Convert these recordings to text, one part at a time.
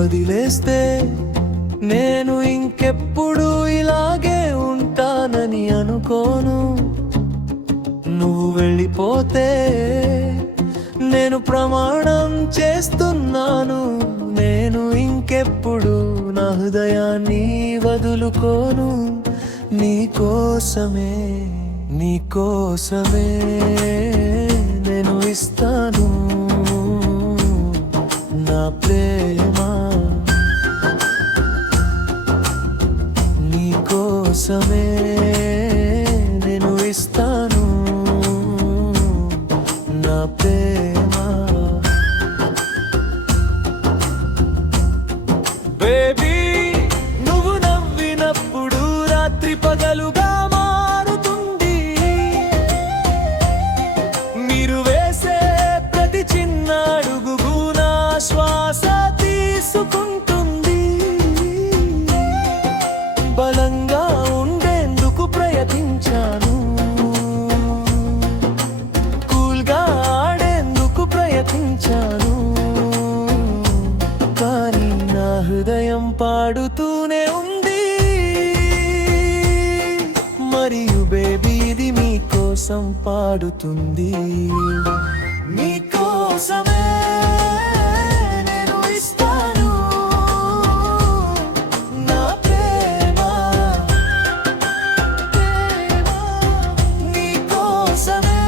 వదిలేస్తే నేను ఇంకెప్పుడు ఇలాగే ఉంటానని అనుకోను. నువ్వు వెళ్ళిపోతే నేను ప్రమాణం చేస్తున్నాను, నేను ఇంకెప్పుడు నా హృదయాన్ని వదులుకోను. నీకోసమే నీకోసమే నేను ఇస్తాను నా ప్రేమ. నీకోసమే నేను ఇస్తాను నా ప్రేమ. బేబీ నువ్వు నవ్వినప్పుడు రాత్రి పగలుగా మారుతుంది. మీరు వేసే ప్రతి చిన్న అడుగుకు నా శ్వాస తీసుకుంటుంది. బలంగా ఉండేందుకు ప్రయత్నించాను, కూల్గా ఆడేందుకు ప్రయత్నించాను, కానీ నా హృదయం పాడుతూనే ఉంది. మరియు బేబీ ఇది మీకోసం పాడుతుంది. మీకోసమే నేను ఇస్తాను నా ప్రేమ. నీకోసమే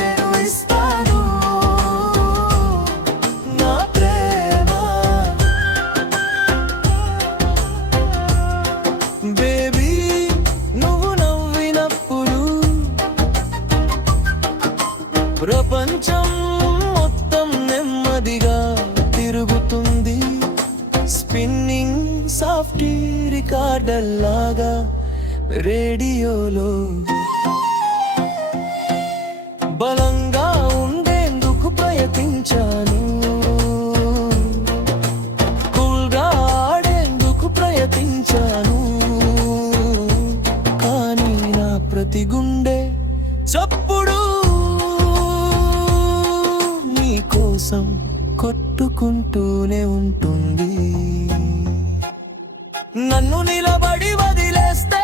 నేను ఇస్తాను నా ప్రేమ. బేబీ నువ్వు నవ్వినప్పుడు ప్రపంచం మొత్తం నెమ్మదిగా తిరుగుతుంది. స్పిన్నింగ్ సాఫ్ట్ రికార్డర్ లాగా రేడియోలో. బలంగా ఉండేందుకు ప్రయత్నించాను, కూల్గా ఆడేందుకు ప్రయత్నించాను, కానీ నా ప్రతి గుండె చప్పుడు నీకోసం కొట్టుకుంటూనే ఉంటుంది. నన్ను నిలబడి వదిలేస్తే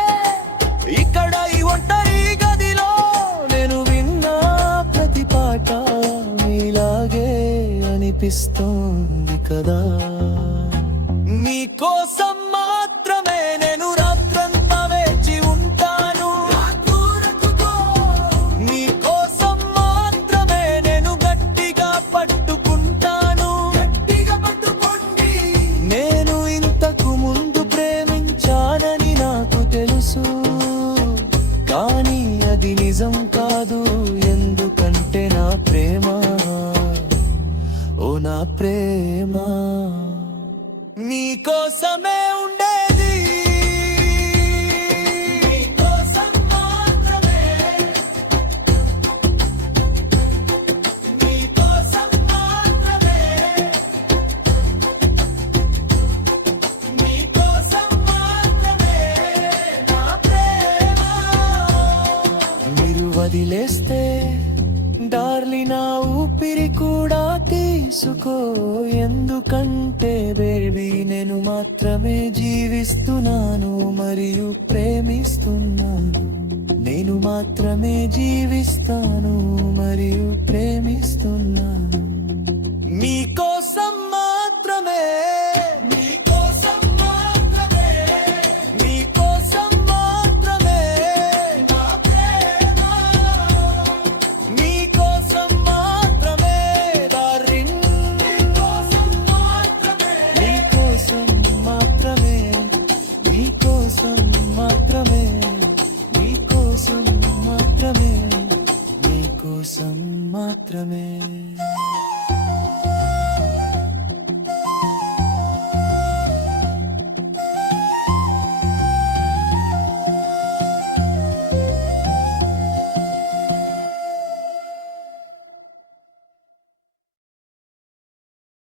ఇక్కడ ఈ ఒంటరి గదిలో నేను విన్న ప్రతి పాట నీలాగే అనిపిస్తోంది కదా. నీకోసం మాత్రమే నేను రాత్రంతా వేచి ఉంటాను. నీకోసం మాత్రమే నేను గట్టిగా పట్టుకుంటాను. నేను ఇంతకు ముందు ప్రేమించానని నాకు తెలుసు, కానీ అది నిజం కాదు. ఎందుకంటే నా ప్రేమ, ఓ నా ప్రేమ నీకోసమే ఉండేది. నీకోసం మాత్రమే, నీకోసం మాత్రమే, నీకోసం మాత్రమే నా ప్రేమ. మీరు వదిలేస్తే డార్లి నా ఊపిరి కూడా తీసుకో. ఎందుకంటే బేబీ నేను మాత్రమే జీవిస్తున్నాను మరియు ప్రేమిస్తున్నాను. నేను మాత్రమే జీవిస్తాను మరియు ప్రేమిస్తున్నాను. మీకో